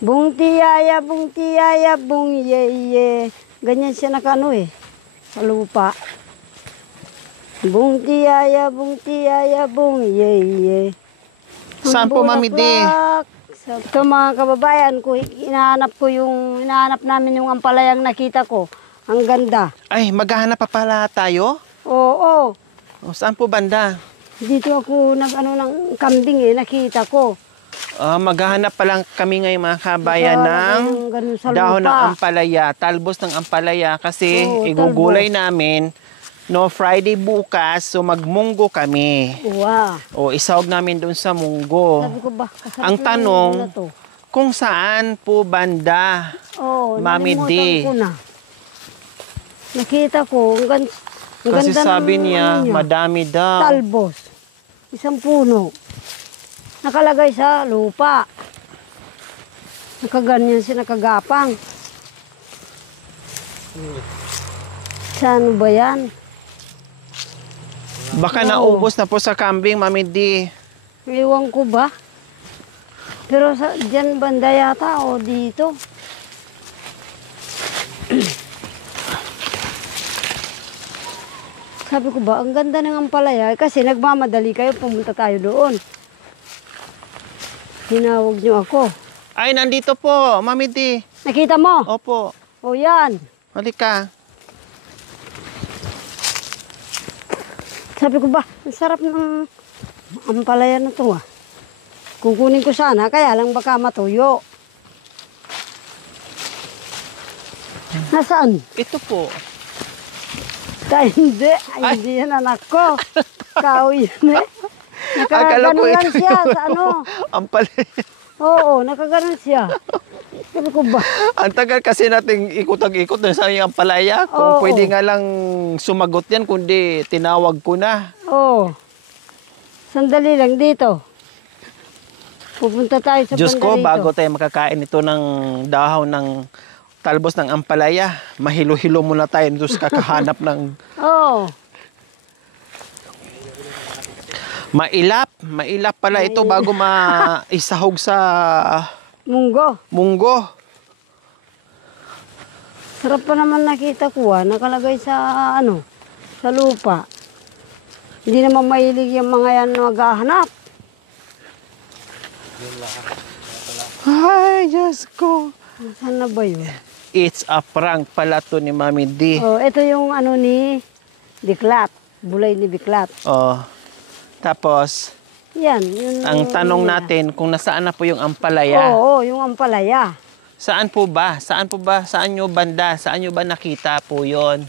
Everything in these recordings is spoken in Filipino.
Bung tiyaya, bung ye. Ganyan siya nakano eh, sa lupa. Bung tiyaya, bung ye. Saan po, Mami D? Ito mga kababayan ko, hinahanap namin yung ampalayang nakita ko. Ang ganda. Ay, maghahanap pa pala tayo? Oo. O, saan po banda? Dito ako ng kambing eh, nakita ko. Maghahanap pa lang kami ngayon mga kabayan ng ganun sa dahon lupa. ng ampalaya, talbos ng ampalaya kasi Oo, igugulay namin no Friday bukas, so magmunggo kami. Wow. O isahog namin doon sa munggo. Sabi ko ba, kasarap Ang yung tanong, na to. kung saan po banda? Oo, Mami D. nalimutan ko na. Nakita ko, ang Kasi ganda sabi ng, niya, ano niya, madami daw. talbos. Isang puno. Nakalagay sa lupa. Nakaganyan siya, nakagapang. Saan ba yan? Baka naubos na po sa kambing, Mami D. Iwan ko ba? Pero dyan banda yata o dito. Sabi ko ba, ang ganda ng ampalaya. Kasi nagmamadali kayo, pumunta tayo doon. Tinawag niyo ako. Ay, nandito po, Mami D. Nakita mo? Opo. O yan. Halika. Sabi ko ba, ang sarap ng ampalaya na to ah. Kukunin ko sana, kaya lang baka matuyo. Nasaan? Ito po. Hindi. Ay, hindi yan anak ko. Kao yun eh. Akala ko Nakaganon lang ito siya yung sa ano. ampalaya. Oo, nakaganon siya. Sabi ko ba? Ang tagal kasi nating ikot-ikot na sa yung ampalaya. Kung Oo. pwede nga lang sumagot yan, kundi tinawag ko na. Oo. Sandali lang dito. Pupunta tayo sa Diyos banda ko, rito. bago tayo makakain ito ng dahon ng talbos ng ampalaya, mahilo-hilo muna tayo doon sa kakahanap ng Oo. mailap pala ito bago maisahog sa Munggo. munggo. Sarap pa naman nakita ko ah. Nakalagay sa ano, sa lupa. Hindi naman mahilig yung mga yan na maghahanap. Ay, Diyos ko. Saan na ba yun? It's a prank pala to ni Mami D. Oh, ito yung ano ni Biklat. Bulay ni Biklat. Oh. Tapos, Yan. Yun, ang tanong natin kung nasaan na po yung ampalaya. Oo, yung ampalaya. Saan po ba? Saan po ba? Saan nyo banda? Saan nyo ba nakita po yon?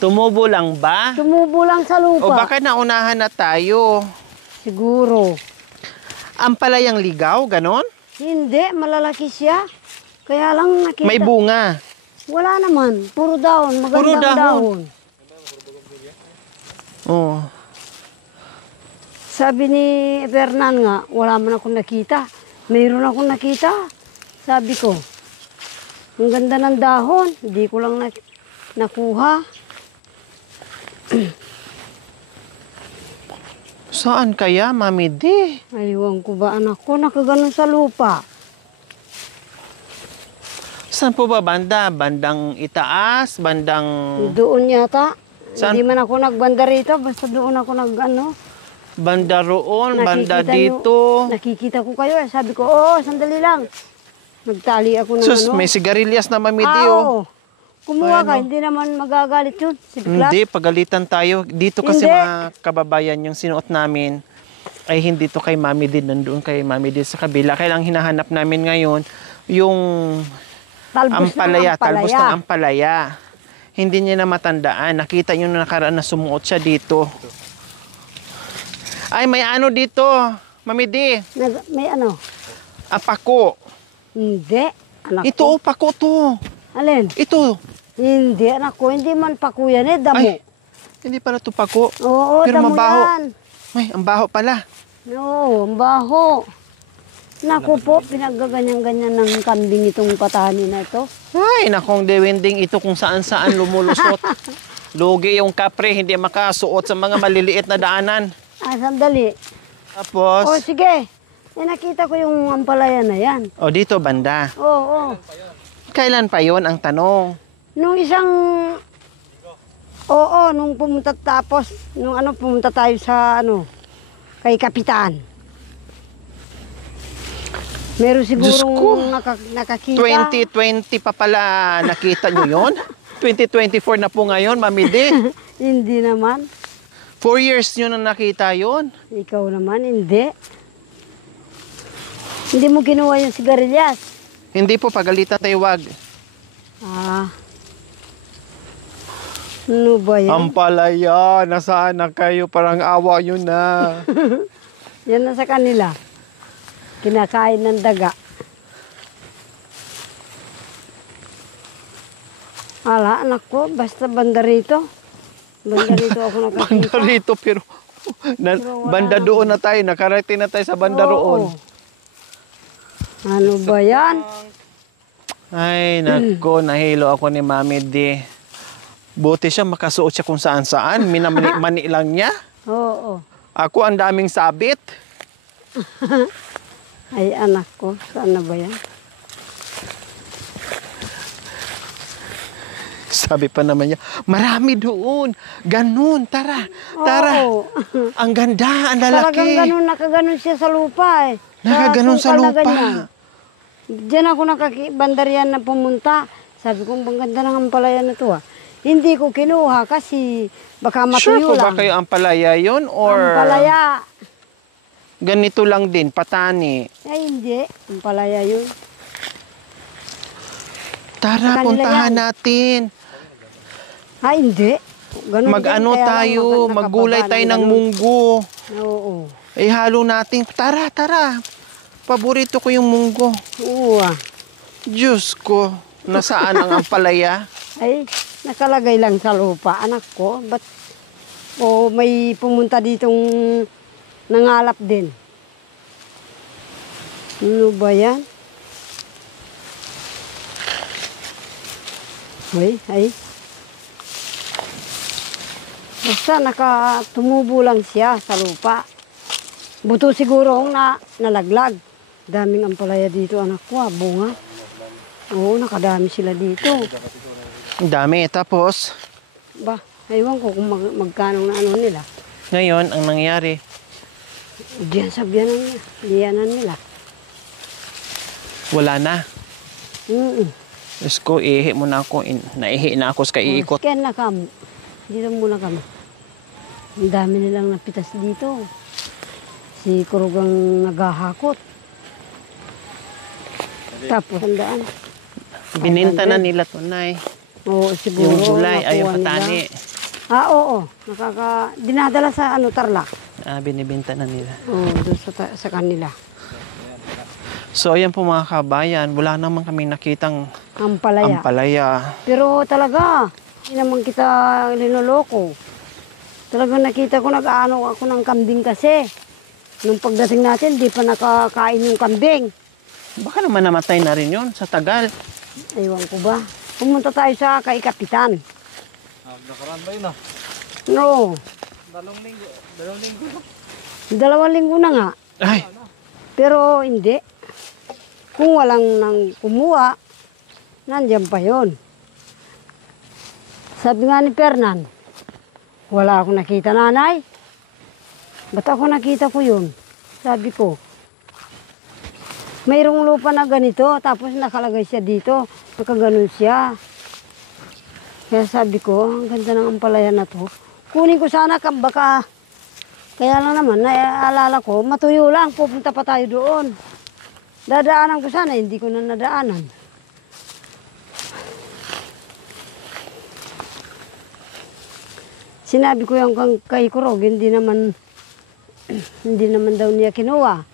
Tumubo lang ba? Tumubo lang sa lupa. O baka naunahan na tayo? Siguro. Ampalayang ligaw, ganon? Hindi, malalaki siya. Kaya lang nakita. May bunga. Wala naman. Puro dahon. Magandang Puro dahon. dahon. Oh. Sabi ni Fernan nga, wala man akong nakita. Mayroon akong nakita. Sabi ko, ang ganda ng dahon. Hindi ko lang nakuha. Saan kaya, Mami D? Aywan ko ba anak ko, nakaganon sa lupa. Saan po ba banda? Bandang itaas? Bandang... Doon yata. Saan? Hindi man ako nagbanda rito, basta doon ako Banda roon? Banda Nakikita dito? nakikita ko kayo. Sabi ko, oo, sandali lang. Nagtali ako ng Sus, ano. may sigarilyas na, Mami D, oh. Oo. Kumuha ka, Ano? hindi naman magagalit yun. Si Biklat. Hindi, pagalitan tayo. Dito kasi Hindi. mga kababayan, yung sinuot namin ay hindi to kay Mami D, nandoon kay Mami D sa kabila. Kaya lang hinahanap namin ngayon yung Talbos ampalaya, ng ampalaya. talbos ng ampalaya. Hindi niya na matandaan. Nakita niyo na nakaraan na sumuot siya dito. Ay, may ano dito, Mami D. May ano? Apako. Hindi. Anak Ito, ko. pako to. Alin? Ito. Hindi, anak ko. Hindi man pakuyan eh. Damo. Ay, hindi pala to pako. Oo, Pero damo mabaho. yan. Ay, ang baho pala. Oo, ang baho. Naku po, pinaggaganyan-ganyan ng kambing itong patani na ito. Ay, nakong dewending ito kung saan-saan lumulusot. Lugi yung kapre, hindi makasuot sa mga maliliit na daanan. Ah, sandali. Tapos, O sige, nakita ko yung ampalaya na yan. O, dito banda. Oo. Kailan pa yon ang tanong? Nung isang... Oo, nung pumunta tapos, nung pumunta tayo sa kay Kapitan. Meron Diyos ko. sigurong nakakita. 2020 pa pala nakita nyo yon? 2024 na po ngayon, Mami D. Hindi naman. 4 years nyo na nakita yon. Ikaw naman, hindi. Hindi mo kinuha yung sigarilyas. Hindi po, pagalitan tayo, wag. Ah. Ano ba yan? Ampalaya, nasaan na kayo? Parang awa nyo na. Yan na sa kanila. Kinakain ng daga. Ala, anak ko, basta banda rito. Banda rito ako nakakita. Banda rito, pero banda doon na tayo. Nakarating na tayo sa banda Oo. roon. Ano ba yan? Ay, nako, nahilo ako ni Mami D. Buti siya, makasuot siya kung saan-saan. Minamani lang niya. Oo. Ako, ang daming sabit. Ay, anak ko, saan na ba yan? Sabi pa naman niya, marami doon. Ganun, tara. Tara. Oo. Ang ganda, ang Talagang lalaki. ganun, nakaganon siya sa lupa eh. Nakaganon sa sungkal na lupa. ganyan. Diyan ako nakakibandarian na pumunta. Sabi ko, bang ganda ng ampalaya na to ah. Hindi ko kinuha kasi baka Sure matuyo po ba lang. kayo ampalaya yun? Or Ampalaya. ganito lang din, patani? Ay, hindi. Ampalaya yun. Tara, Sa kanila puntahan yan. natin. Ay, hindi. Ganun Mag-ano din, kaya lang tayo, nakababa maggulay tayo ng ganun. munggo. Oo. Eh, halo natin. Tara, tara. Paborito ko yung munggo. Oo ah. Diyos ko, nasaan ang ampalaya? Ay, nakalagay lang sa lupa. Anak ko, ba't may pumunta ditong nangalap din. Ano ba yan? Ay. Basta tumubo lang siya sa lupa. Buto siguro nalaglag. Daming ampalaya dito, anak ko, bunga. Oo, nakadami sila dito. Ang dami. Tapos, Ba, ewan ko kung magkano na nila. ngayon, ang nangyari, Diyan sa biyanan nila. wala na. Diyos ko, ihi mo na ako. Naihi na ako sa kaiikot. Scan na kamo. Dito muna kami. Ang dami nilang napitas dito. Si Kurugang naghahakot. Tapos, handaan. Bininta na nila to, Nay. Oo, siguro. Yung gulay, nakuha ay yung nila. patani. Oo. Dinadala sa Tarlac. Binibinta na nila. Oo, doon sa kanila. So, ayan po mga kabayan. Wala naman kami nakitang Ampalaya. ampalaya. Pero talaga, hindi naman kita linoloko. Talagang nakita ko, nag-aano ako ng kambing kasi. Nung pagdating natin, di pa nakakain yung kambing. Baka naman namatay na rin yun sa tagal. Ewan ko ba. Pumunta tayo sa kay Kapitan. Nakaraan ba yun ah? No. 2 linggo. 2 linggo. 2 linggo na nga. Ay, Pero hindi. Kung walang nang kumuha, nandiyan pa yon. Sabi nga ni Fernan, wala akong nakita, nanay. Ba't ako nakita ko yun? Sabi ko, mayroong lupa na ganito, tapos nakalagay siya dito, nakaganon siya. Kaya sabi ko, ang ganda ng ampalaya na to. Kunin ko sana, baka, kaya lang naman, naalala ko, matuyo lang, pupunta pa tayo doon. Dadaanan ko sana, hindi ko na nadaanan. Sinabi ko yung kay Kurog, hindi naman daw niya kinuha.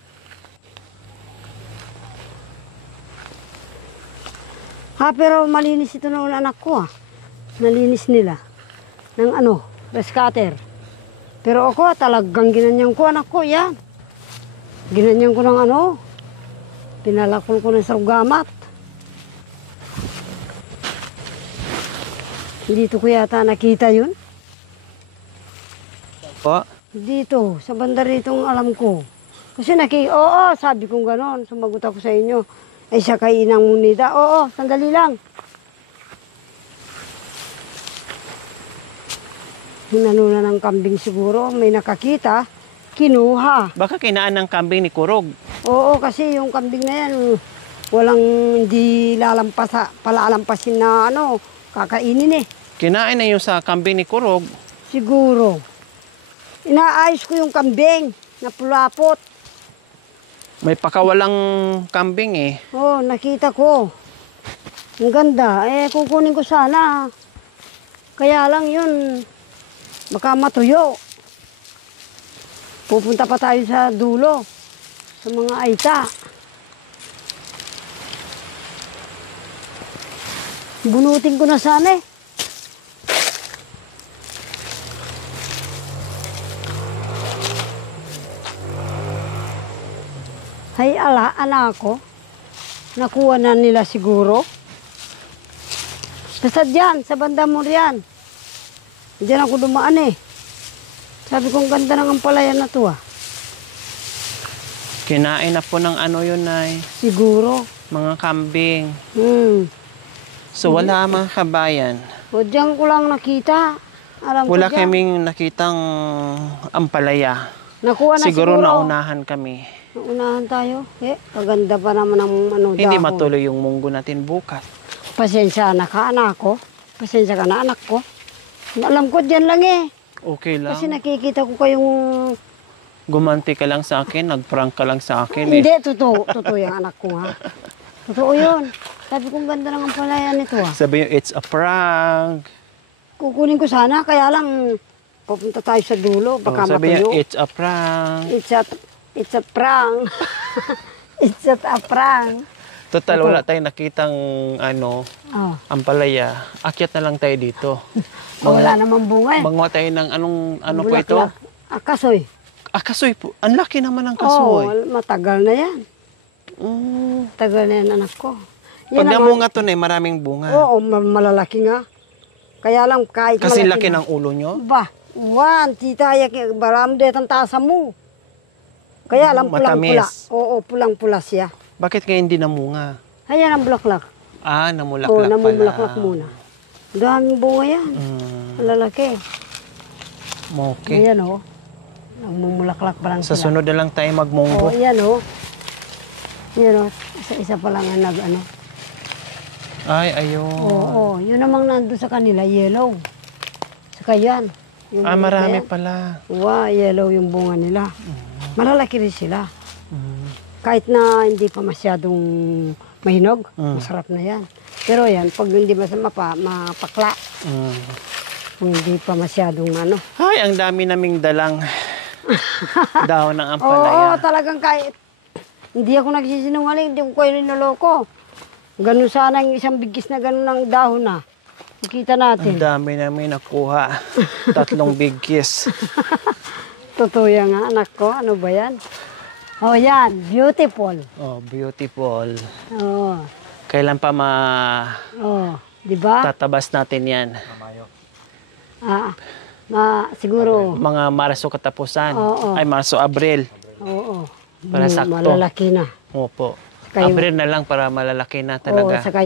Pero malinis ito noon anak ko Nalinis nila ng rescatter. Pero ako talagang ginanyan ko anak ko, yan. Ginanyan ko ng pinalakol ko ng sarugamat. Dito ko yata nakita yun. po. Dito, sa banda rito ang alam ko. Kasi oo, sabi kong gano'n. Sumagot ako sa inyo. Ay, siya kay Inang Munida. Oo, sandali lang. Hinanuna ng kambing siguro. May nakakita. Kinuha. Baka kinaan ng kambing ni Kurog. Oo, kasi yung kambing na yan, walang hindi palalampasin na kakainin eh. Kinain na yung sa kambing ni Kurog. Siguro. Inaayos ko yung kambing na pulapot. May pakawalang kambing eh. Oo, nakita ko. Ang ganda. Kukunin ko sana. Kaya lang yun, baka matuyo. Pupunta pa tayo sa dulo. Sa mga aita. Bunutin ko na sana eh. Hay anak ko. Nakuha na nila siguro. Basta dyan, sa banda mo riyan. Diyan ako dumaan eh. Sabi ko, ang ganda ng ampalayan na to ah. Kinain na po ng ano yun ay Siguro. mga kambing. So wala mga kabayan. O diyan ko lang nakita. Alam Wala ko dyan. kaming nakitang ampalaya. Nakuha na siguro. Siguro naunahan kami. Naunahan tayo. Kaganda pa naman ang Hindi dahon. matuloy yung munggo natin bukas. Pasensya na ka, anak ko. Pasensya ka na, anak ko. Alam ko dyan lang eh. Okay lang. Kasi nakikita ko kayong... Gumanti ka lang sa akin, nag-prank ka lang sa akin eh. Hindi, totoo. Totoo yung anak ko ha. Totoo yun. Sabi ko, ganda ng ampalayan nito ah. Sabi nyo, it's a prank. Kukunin ko sana, kaya lang pupunta tayo sa dulo. Baka Sabi nyo, matuyo. it's a prank. It's a prank. It's a prank. Total, Ito. wala tayong nakitang Oh. ampalaya. Akyat na lang tayo dito. Wala namang bunga eh. Manguha tayo ng ano po ito? Bulaklak. Kasoy. Kasoy po. Ang laki naman ng Oo, kasoy. matagal na yan. Mm. Tagal na yan, anak ko. Pag Yan namunga to na maraming bunga. Oo, malalaki nga. Kaya lang kahit Kasi malaki laki na. ng ulo nyo. Ba, tita, baram de ang tasa mo. Kaya lang pulang-pula. Matamis. Oo, pulang-pula siya. Bakit kaya hindi namunga? Ayan ang bulaklak. Namulaklak Oo, pala. namumulaklak muna. Daming bunga yan. Malalaki. Okay. Ayan o. Namumulaklak pa lang Sa sila. sunod na lang tayo Oo, magmunggo. ayan o. Ayan o. Isa-isa pa lang ang Ay, ayun. Oo, yun namang nandun sa kanila, yellow. Saka yan. Yung Marami yan. pala. Wow, yellow yung bunga nila. Malalaki rin sila. Kahit na hindi pa masyadong mahinog, masarap na yan. Pero yan, pag hindi mapakla, kung hindi pa masyadong Ay, ang dami naming dalang dahon ng Oo, ampalaya. talagang kahit hindi ako nagsisinungaling, hindi ko kayo rinuloko. Ganun sana yung isang bigis na ganun ng dahon na. Makita Ang natin. dami namin nakuha. 3 big kiss. Totoo yan nga, anak ko. Ano ba yan? Oh, yan. Beautiful. Oh, beautiful. Oo. Kailan pa Di ba? tatabas natin yan? Siguro. Mga Marso katapusan. Oo. Ay, Marso, Abril. Oo. Para sakto. Malalaki na. Opo. Kayo- Abril na lang para malalaki na Oo, talaga. saka